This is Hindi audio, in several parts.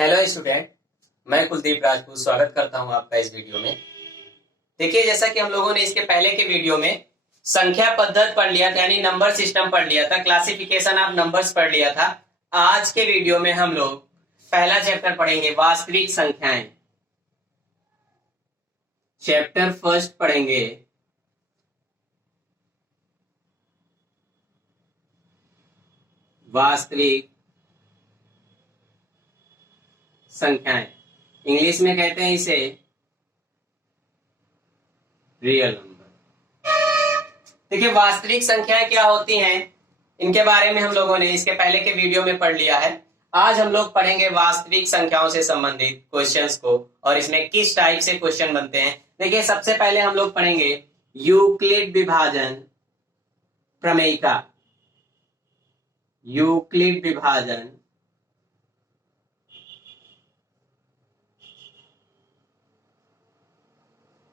हेलो स्टूडेंट, मैं कुलदीप राजपूत स्वागत करता हूं आपका इस वीडियो में। देखिए, जैसा कि हम लोगों ने इसके पहले के वीडियो में संख्या पद्धति पढ़ लिया था, यानी नंबर सिस्टम पढ़ लिया था, क्लासिफिकेशन ऑफ नंबर्स पढ़ लिया था। आज के वीडियो में हम लोग पहला चैप्टर पढ़ेंगे, वास्तविक संख्याएं। चैप्टर फर्स्ट पढ़ेंगे वास्तविक संख्याएं। इंग्लिश में कहते हैं इसे रियल नंबर। देखिए, वास्तविक संख्याएं क्या होती हैं, इनके बारे में हम लोगों ने इसके पहले के वीडियो में पढ़ लिया है। आज हम लोग पढ़ेंगे वास्तविक संख्याओं से संबंधित क्वेश्चंस को और इसमें किस टाइप से क्वेश्चन बनते हैं। देखिए, सबसे पहले हम लोग पढ़ेंगे यूक्लिड विभाजन प्रमेयिका। यूक्लिड विभाजन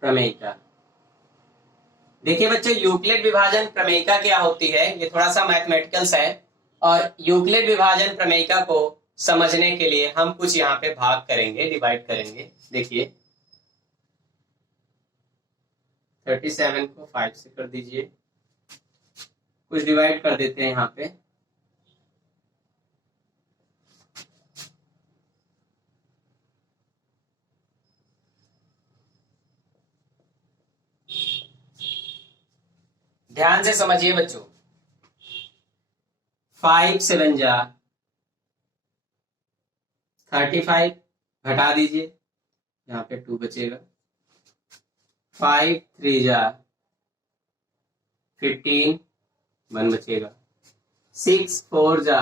प्रमेयिका। देखिए बच्चों, यूक्लिड विभाजन प्रमेयिका क्या होती है, ये थोड़ा सा मैथमेटिकल्स है और यूक्लिड विभाजन प्रमेयिका को समझने के लिए हम कुछ यहाँ पे भाग करेंगे, डिवाइड करेंगे। देखिए 37 को 5 से कर दीजिए, कुछ डिवाइड कर देते हैं यहाँ पे। ध्यान से समझिए बच्चों, 5 7 जा 35, घटा दीजिए, यहाँ पे 2 बचेगा। 5 3 जा 15, 1 बचेगा। 6 4 जा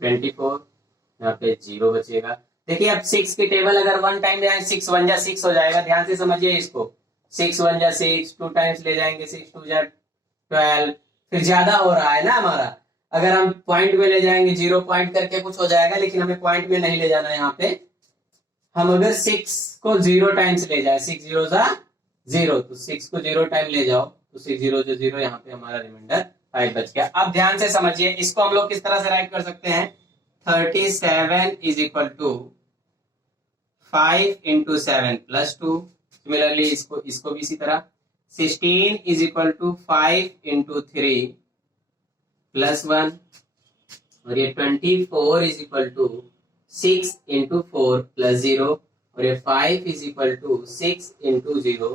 24, यहाँ पे 0 बचेगा। देखिए, अब 6 की टेबल अगर 1 टाइम जाए, 6 1 जा 6 हो जाएगा। ध्यान से समझिए इसको, 6 1 जा 6, 2 टाइम्स ले जाएंगे, 6 2 जा 12, फिर ज्यादा हो रहा है ना हमारा। अगर हम पॉइंट में ले जाएंगे 0 पॉइंट करके कुछ हो जाएगा, लेकिन हमें पॉइंट में नहीं ले जाना है। यहाँ पे हम अगर 6 को 0 टाइम्स ले जाए, 6 0 जा 0, तो 6 को 0 टाइम ले जाओ तो 6 0 जो 0, यहाँ पे हमारा रिमाइंडर 5 बच गया। अब ध्यान से समझिए, इसको हम लोग किस तरह से राइट कर सकते हैं। 37 is equal to 5 into 7 plus 2। Similarly इसको भी इसी तरह 16 is equal to 5 into 3 plus 1, और ये 24 is equal to 6 into 4 plus 0, और ये 5 is equal to 6 into 0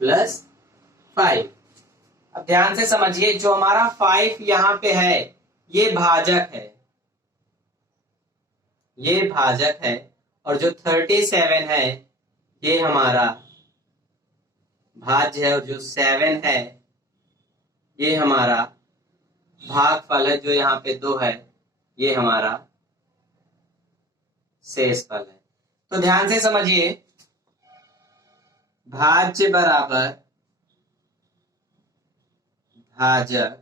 plus 5। अब ध्यान से समझिए, जो हमारा 5 यहाँ पे है ये भाजक है, ये भाजक है, और जो 37 है ये हमारा भाज्य है, और जो 7 है ये हमारा भागफल है, जो यहाँ पे 2 है ये हमारा शेषफल है। तो ध्यान से समझिए, भाज्य बराबर भाजक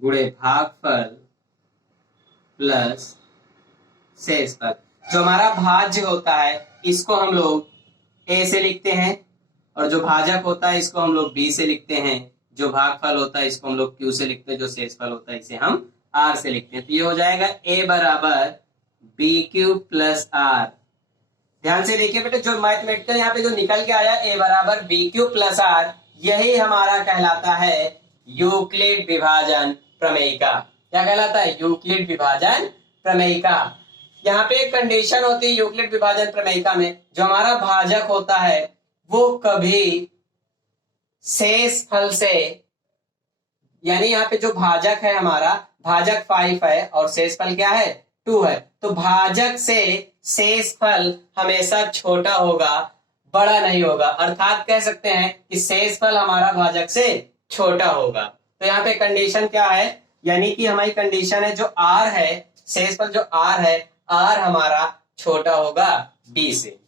गुणे भागफल प्लस शेषफल। जो हमारा भाज्य होता है इसको हम लोग ए से लिखते हैं, और जो भाजक होता है इसको हम लोग बी से लिखते हैं, जो भागफल होता है इसको हम लोग क्यू से लिखते हैं, जो शेषफल होता है इसे हम आर से लिखते हैं। तो ये हो जाएगा ए बराबर बी क्यू प्लस आर। ध्यान से देखिए बेटे, जो मैथमेटिकल यहाँ पे जो निकल के आया ए बराबर बी क्यू प्लस आर, यही हमारा कहलाता है यूक्लिड विभाजन प्रमेयिका। क्या कहलाता है? यूक्लिड विभाजन प्रमेयिका। यहाँ पे एक कंडीशन होती है यूक्लिड विभाजन प्रमेयिका में, जो हमारा भाजक होता है वो कभी शेषफल से, यानी यहाँ पे जो भाजक है हमारा, भाजक 5 है और शेषफल क्या है? 2 है। तो भाजक से शेषफल हमेशा छोटा होगा, बड़ा नहीं होगा। अर्थात कह सकते हैं कि शेषफल हमारा भाजक से छोटा होगा। तो यहाँ पे कंडीशन क्या है, यानी कि हमारी कंडीशन है जो आर है, शेषफल जो आर है, आर हमारा छोटा होगा बी से,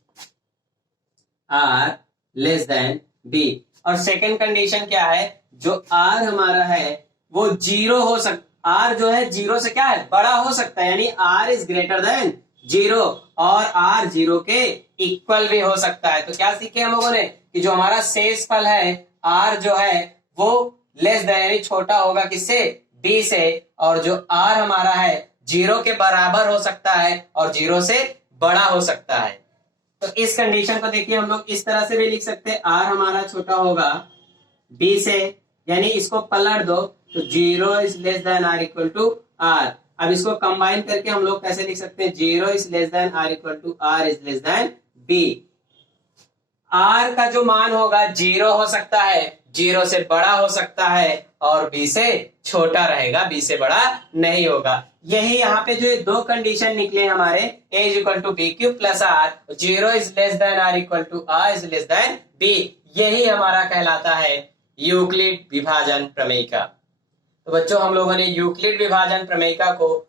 आर लेस देन बी। और सेकंड कंडीशन क्या है, जो आर हमारा है वो 0 हो सकता, आर जो है 0 से क्या है? बड़ा हो सकता है, यानी आर इज ग्रेटर देन 0, और आर 0 के इक्वल भी हो सकता है। तो क्या सीखे हम लोगों ने कि जो हमारा शेषफल है आर जो है वो लेस देन यानी छोटा होगा किससे? बी से, और जो आर हमारा है 0 के बराबर हो सकता है और 0 से बड़ा हो सकता है। तो इस कंडीशन को देखिए हम लोग इस तरह से भी लिख सकते हैं, आर हमारा छोटा होगा बी से, यानी इसको पलट दो तो 0 is less than or equal to R. अब इसको कंबाइन करके हम लोग कैसे लिख सकते हैं, 0 is less than or equal to R is less than B. R का जो मान होगा 0 हो सकता है, 0 से बड़ा हो सकता है और बी से छोटा रहेगा, बी से बड़ा नहीं होगा। यही यहाँ पे जो दो कंडीशन निकले हमारे, a is equal to B cube plus R, 0 is less than or equal to R is less than B, यही हमारा कहलाता है यूक्लिड विभाजन प्रमेयिका। तो बच्चों हम लोगों ने यूक्लिड विभाजन प्रमेयिका को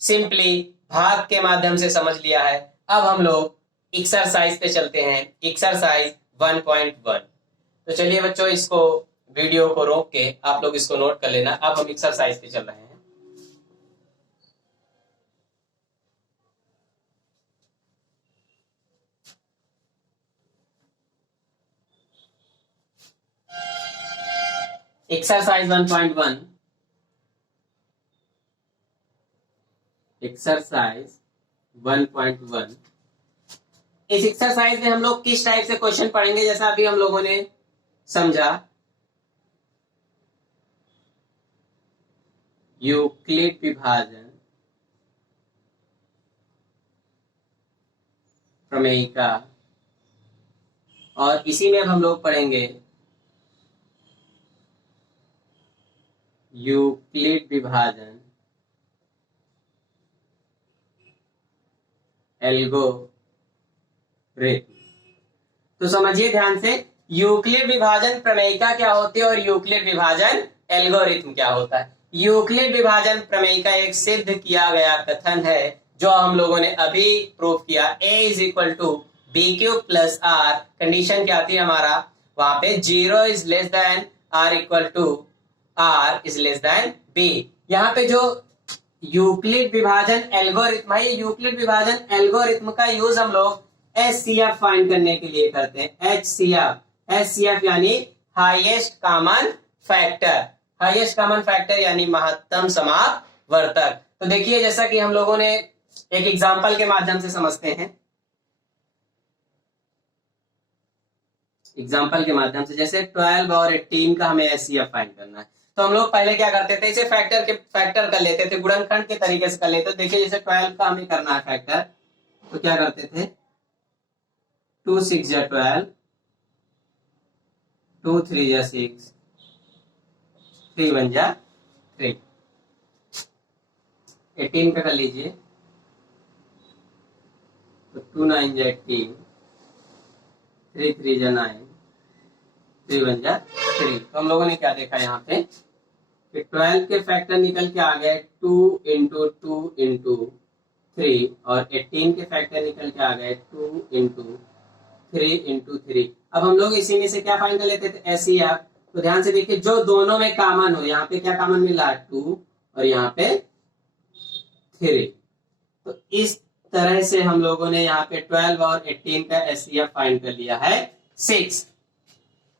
सिंपली भाग के माध्यम से समझ लिया है। अब हम लोग एक्सरसाइज पे चलते हैं, एक्सरसाइज 1.1। तो चलिए बच्चों इसको वीडियो को रोक के आप लोग इसको नोट कर लेना। अब हम एक्सरसाइज पे चल रहे हैं। Exercise 1.1, exercise 1.1। इस एक्सरसाइज में हम लोग किस टाइप से क्वेश्चन पढ़ेंगे, जैसा अभी हम लोगों ने समझा, यूक्लिड विभाजन प्रमेयिका, और इसी में हम लोग पढ़ेंगे यूक्लिड विभाजन एल्गोरिथम। तो समझिए ध्यान से, यूक्लिड विभाजन प्रमेयिका क्या होती है और यूक्लिड विभाजन एल्गोरिथम क्या होता है। यूक्लिड विभाजन प्रमेयिका एक सिद्ध किया गया कथन है जो हम लोगों ने अभी प्रूव किया, a is equal to B cube plus R. Condition क्या आती है हमारा वहां पे, 0 is less than or equal to R is less than B. यहाँ पे जो यूक्लिड विभाजन एल्गोरिथम है, यूक्लिड विभाजन एल्गोरिथम का यूज हम लोग HCF फाइंड करने के लिए करते हैं। HCF यानी highest common factor, highest common factor यानी महत्तम समावर्तक। तो देखिए जैसा कि हम लोगों ने एक एग्जांपल के माध्यम से समझते हैं, एग्जांपल के माध्यम से, जैसे 12 और 18 का हमें HCF फाइंड करना है। तो हम लोग पहले क्या करते थे, इसे फैक्टर कर लेते थे, गुणनखंड के तरीके से कर लेते थे। देखिए जैसे 12 का हमें करना है फैक्टर, तो क्या करते थे, 2 6 या 12, 2 3 या 6, 3 1 जा 3। 18 का कर लीजिए, तो 2 9 जा 18, 3 3 जा 9, 3 1 जा 3। तो हम लोगों ने क्या देखा यहाँ पे कि 12 के फैक्टर निकल के आ गए 2 इंटू 2 इंटू 3, और 18 के फैक्टर निकल के आ गए 2 इंटू 3 इंटू 3। अब हम लोग इसी में से क्या फाइंड कर लेते थे, HCF। तो ध्यान से देखिए जो दोनों में कॉमन हो, यहाँ पे क्या कॉमन मिला, 2 और यहाँ पे 3। तो इस तरह से हम लोगों ने यहाँ पे 12 और 18 का HCF फाइंड कर लिया है 6।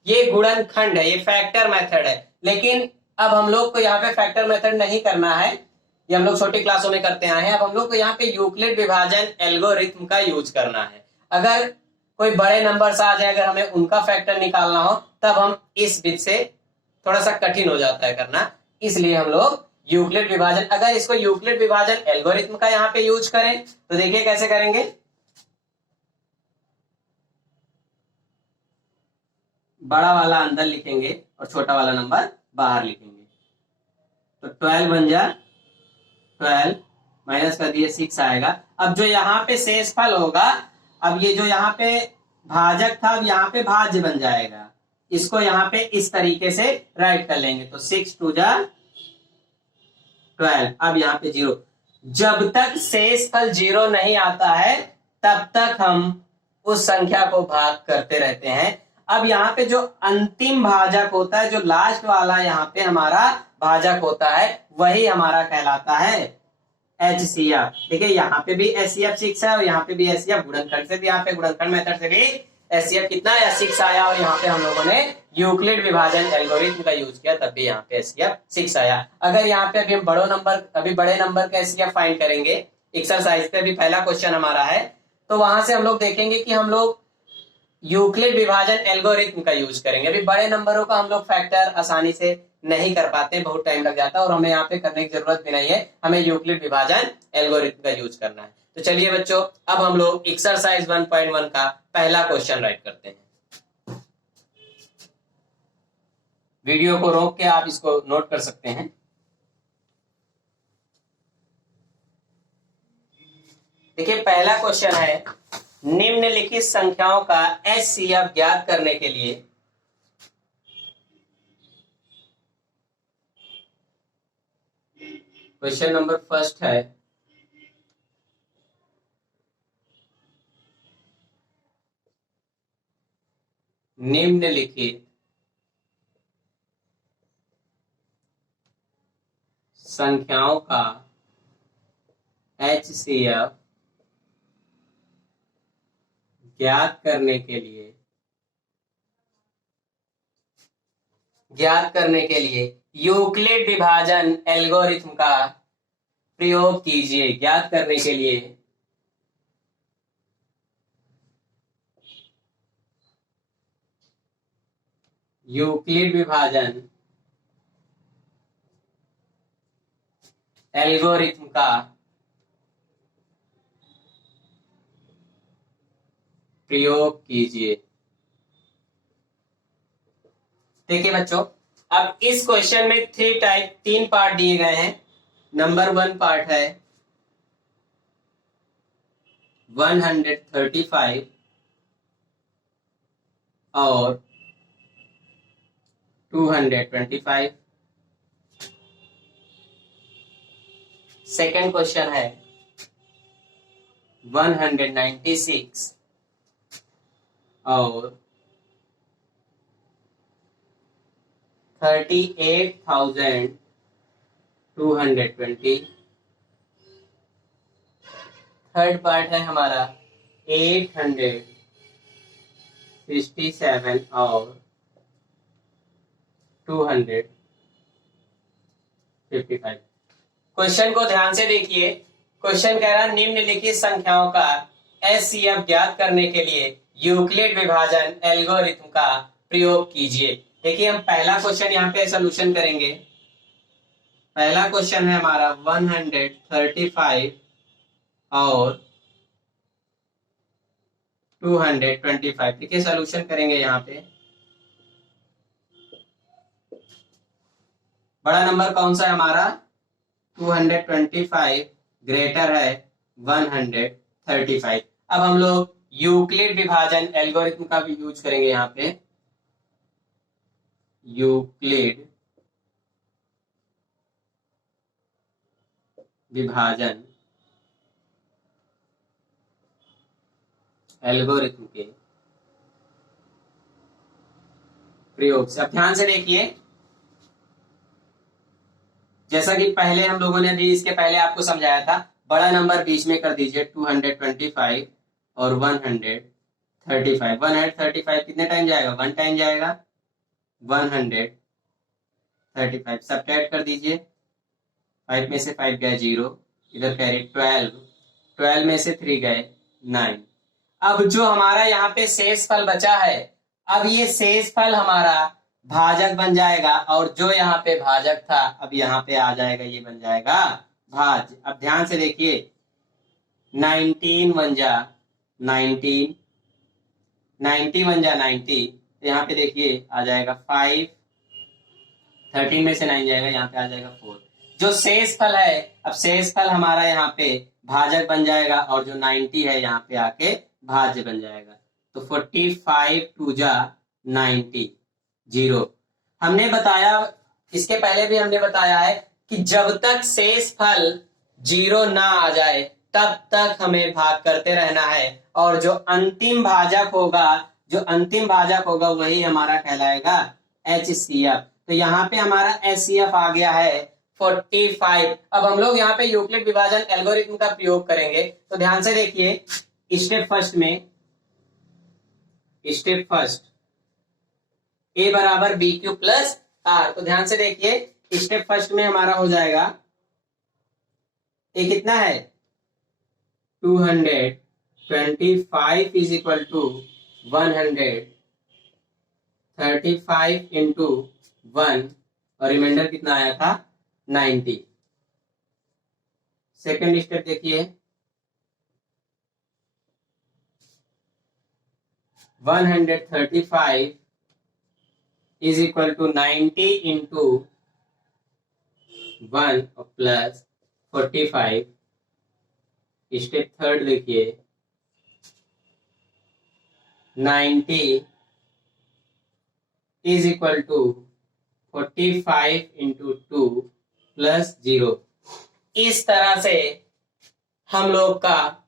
ये गुणनखंड है, ये फैक्टर मेथड है। लेकिन अब हम लोग को यहाँ पे फैक्टर मेथड नहीं करना है, ये हम लोग छोटी क्लासों में करते आए हैं। अब हम लोग को यहाँ पे यूक्लिड विभाजन एल्गोरिथम का यूज करना है। अगर कोई बड़े नंबर्स आ जाए, अगर हमें उनका फैक्टर निकालना हो, तब हम इस विधि से थोड़ा सा कठिन हो जाता है करना, इसलिए हम लोग यूक्लिड विभाजन, अगर इसको यूक्लिड विभाजन एल्गोरिथम का यहाँ पे यूज करें तो देखिए कैसे करेंगे। बड़ा वाला अंदर लिखेंगे और छोटा वाला नंबर बाहर लिखेंगे। तो 12 बन जा 12, माइनस कर दिए 6 आएगा। अब जो यहाँ पे शेषफल होगा, अब ये जो यहाँ पे भाजक था, अब यहाँ पे भाज्य बन जाएगा। इसको यहाँ पे इस तरीके से राइट कर लेंगे। तो 6 2 जा 12, अब यहाँ पे 0। जब तक शेषफल 0 नहीं आता है तब तक हम उस संख्या को भाग करते रहते हैं। अब यहाँ पे जो अंतिम भाजक होता है, जो लास्ट वाला यहाँ पे हमारा भाजक होता है, वही हमारा कहलाता है HCF। देखिए यहाँ पे भी HCF 6 है और यहाँ पे भी HCF, गुणनखंड से भी यहाँ पे गुणनखंड मेथड से भी HCF कितना है 6 आया, और यहाँ पे हम लोगों ने यूक्लिड विभाजन एल्गोरिथम का यूज किया तब भी यहाँ पे एचसीएफ 6 आया। अगर यहाँ पे अभी हम बड़े नंबर का एचसीएफ फाइंड करेंगे, एक्सरसाइज पे अभी पहला क्वेश्चन हमारा है, तो वहां से हम लोग देखेंगे कि हम लोग यूक्लिड विभाजन एल्गोरिथम का यूज करेंगे। अभी बड़े नंबरों का हम लोग फैक्टर आसानी से नहीं कर पाते, बहुत टाइम लग जाता है, और हमें यहाँ पे करने की जरूरत भी नहीं है, हमें यूक्लिड विभाजन एल्गोरिथम का यूज करना है। तो चलिए बच्चों, अब हम लोग एक्सरसाइज 1.1 का पहला क्वेश्चन राइट करते हैं। वीडियो को रोक के आप इसको नोट कर सकते हैं। देखिए पहला क्वेश्चन है, निम्नलिखित संख्याओं का एचसीएफ ज्ञात करने के लिए क्वेश्चन नंबर फर्स्ट है, निम्नलिखित संख्याओं का एचसीएफ ज्ञात करने के लिए यूक्लिड विभाजन एल्गोरिथम का प्रयोग कीजिए। ज्ञात करने के लिए यूक्लिड विभाजन एल्गोरिथम का प्रयोग कीजिए। देखिए बच्चों, अब इस क्वेश्चन में 3 पार्ट दिए गए हैं। नंबर 1 पार्ट है 135 और 225। सेकंड क्वेश्चन है 196 और 38,220। थर्ड पार्ट है हमारा 867 और 255। क्वेश्चन को ध्यान से देखिए। क्वेश्चन कह रहा है निम्नलिखित संख्याओं का एचसीएफ ज्ञात करने के लिए यूक्लिड विभाजन एल्गोरिथम का प्रयोग कीजिए। देखिए हम पहला क्वेश्चन यहाँ पे सोल्यूशन करेंगे। पहला क्वेश्चन है हमारा 135 और 225। देखिए सोल्यूशन करेंगे यहाँ पे। बड़ा नंबर कौन सा है हमारा? 225 ग्रेटर है 135। अब हम लोग यूक्लिड विभाजन एल्गोरिथम का भी यूज करेंगे यहाँ पे। यूक्लिड विभाजन एल्गोरिथम के प्रयोग से। अब ध्यान से देखिए, जैसा कि पहले हम लोगों ने भी इसके पहले आपको समझाया था, बड़ा नंबर बीच में कर दीजिए 225 और 135। 135 कितने टाइम जाएगा? 1 टाइम जाएगा। 135 सब्ट्रैक्ट कर दीजिए। 5 में से 5 गए 0, इधर कैरी 12 में से 3 गए 9। अब जो हमारा यहाँ पे शेष फल बचा है, अब ये शेष फल हमारा भाजक बन जाएगा, और जो यहाँ पे भाजक था अब यहाँ पे आ जाएगा, ये बन जाएगा भाज्य। अब ध्यान से देखिए, 19 1 जा 19, 90 1 जा 90, तो यहाँ पे देखिए आ जाएगा 5, 13 में से 9 जाएगा, यहाँ पे आ जाएगा 4। जो शेष फल है, अब शेष फल हमारा यहाँ पे भाजक बन जाएगा, और जो 90 है यहाँ पे आके भाज्य बन जाएगा। तो 45 2 जा 90 0। हमने बताया, इसके पहले भी हमने बताया है कि जब तक शेष फल 0 ना आ जाए तब तक हमें भाग करते रहना है, और जो अंतिम भाजक होगा वही हमारा कहलाएगा एचसीएफ। तो यहाँ पे हमारा एचसीएफ आ गया है 45। अब हम लोग यहाँ पे यूक्लिड विभाजन एल्गोरिथम का प्रयोग करेंगे। तो ध्यान से देखिए, स्टेप फर्स्ट ए बराबर बी क्यूब प्लस आर। तो ध्यान से देखिए स्टेप फर्स्ट में हमारा हो जाएगा ए कितना है 225 इज इक्वल टू 135 इंटू 1 और रिमाइंडर कितना आया था 90। सेकेंड स्टेप देखिए 135 is equal to 90 into 1 plus 45। Step third देखिए 90 is equal to 45 into 2 plus 0। इस तरह से हम लोग का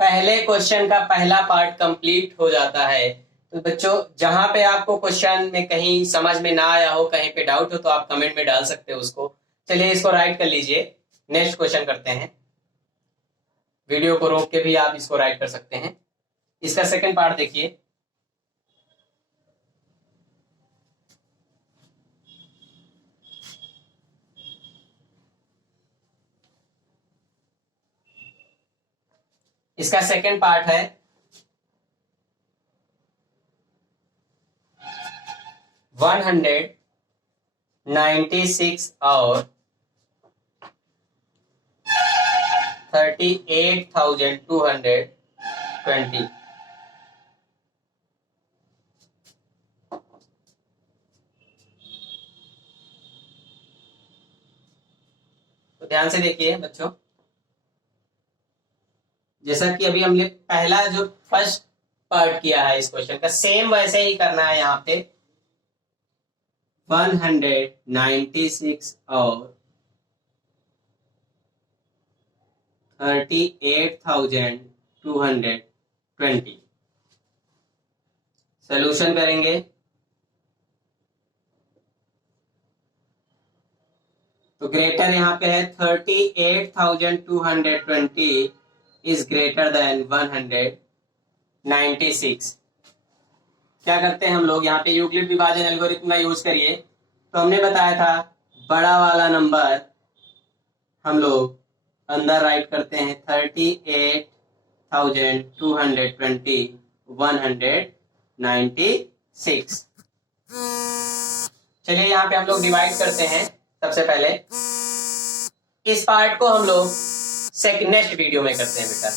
पहले क्वेश्चन का पहला पार्ट कंप्लीट हो जाता है। तो बच्चों जहां पे आपको क्वेश्चन में कहीं समझ में ना आया हो, कहीं पे डाउट हो, तो आप कमेंट में डाल सकते हो उसको। चलिए इसको राइट कर लीजिए। नेक्स्ट क्वेश्चन करते हैं। वीडियो को रोक के भी आप इसको राइट कर सकते हैं। इसका सेकंड पार्ट देखिए। इसका सेकंड पार्ट है 196 और 38,220। तो ध्यान से देखिए बच्चों, जैसा कि अभी हमने पहला जो फर्स्ट पार्ट किया है इस क्वेश्चन का, सेम वैसे ही करना है यहाँ पे। 196 और 38,220 सोल्यूशन करेंगे। तो ग्रेटर यहाँ पे है 38,220 इज ग्रेटर देन 196। क्या करते हैं हम लोग यहाँ पे यूक्लिड विभाजन एल्गोरिथम का यूज करिए। तो हमने बताया था बड़ा वाला नंबर हम लोग अंदर राइट करते हैं 38,220 196। चलिए यहाँ पे हम लोग डिवाइड करते हैं। सबसे पहले इस पार्ट को हम लोग नेक्स्ट वीडियो में करते हैं बेटा।